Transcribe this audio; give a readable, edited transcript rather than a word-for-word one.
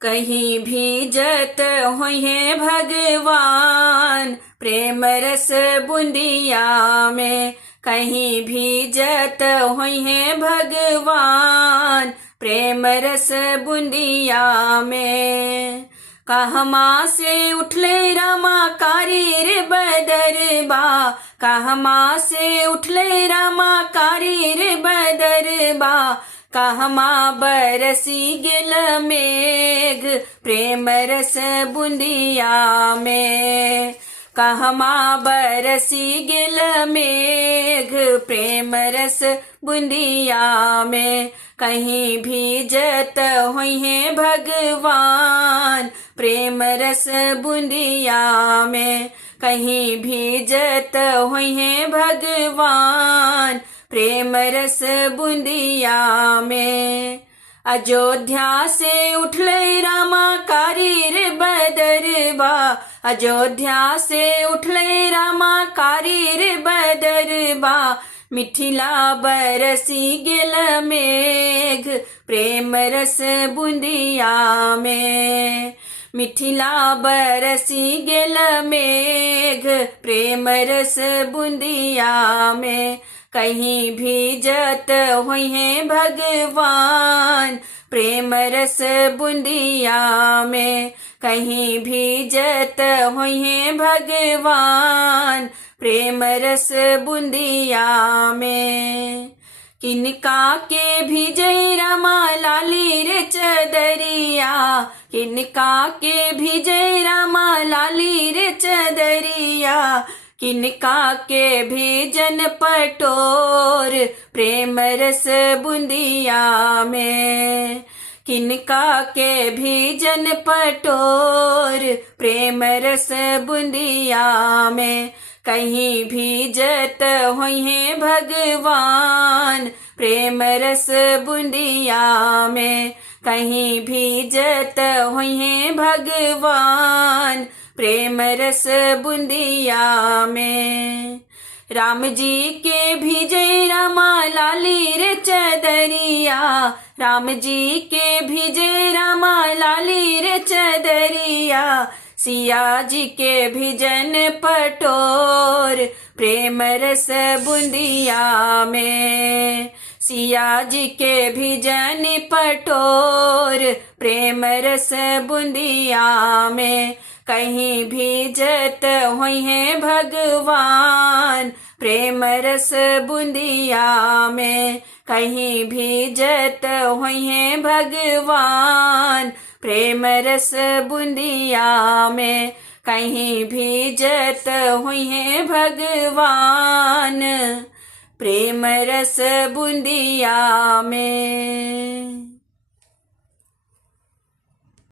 कहीं भीजत होइहे भगवान प्रेम रस बूंदिया में। कहीं भीजत होइहे भगवान प्रेम रस बूंदिया में। कहमा से उठले रामा कारी बदरबा, कहमा से उठले रामा कारी बदरबा। कहमा बरसी गेल मेघ प्रेम रस बूंदिया में। कहमा बरसी गेल मेघ प्रेम रस बूंदिया में। कहीं भीजत होइहे भगवान प्रेम रस बूंदिया में। कहीं भीजत होइहे भगवान प्रेम रस बूंदिया में। अयोध्या से उठले रामा कारी बदरबा, अयोध्या से उठले रामा कारी बदरबा। मिथिला बरसी गेल मेघ प्रेम रस बूंदिया में। मिथिला बरसी गेल मेघ प्रेम रस बूंदिया में। कहीं भीजत होइहे भगवान प्रेम रस बूंदिया में। कहीं भीजत होइहे भगवान प्रेम रस बूंदिया में। किनका के भिजै रामा लाली रे चदरिया, किनका के भिजै रामा लाली रे चदरिया। किनका के भेजन पटोर प्रेम रस बूंदिया में। किनका के भेजन पटोर प्रेम रस बूंदिया में। कहीं भीजत होइहे भगवान प्रेम रस बूंदिया में। कहीं भीजत होइहे भगवान प्रेम रस बूंदिया में। राम जी के भिजै रामा लाली रे चदरिया, राम जी के भिजै रामा लाली रे चदरिया। सिया जी के भिजन पटोर प्रेम रस बूंदिया में। सिया जी के भिजन पटोर प्रेम रस बूंदिया में। कहीं भीजत होइहे भगवान प्रेम रस बूंदिया में। कहीं भीजत होइहे भगवान प्रेम रस बूंदिया में। कहीं भीजत होइहे भगवान प्रेम रस बूंदिया में।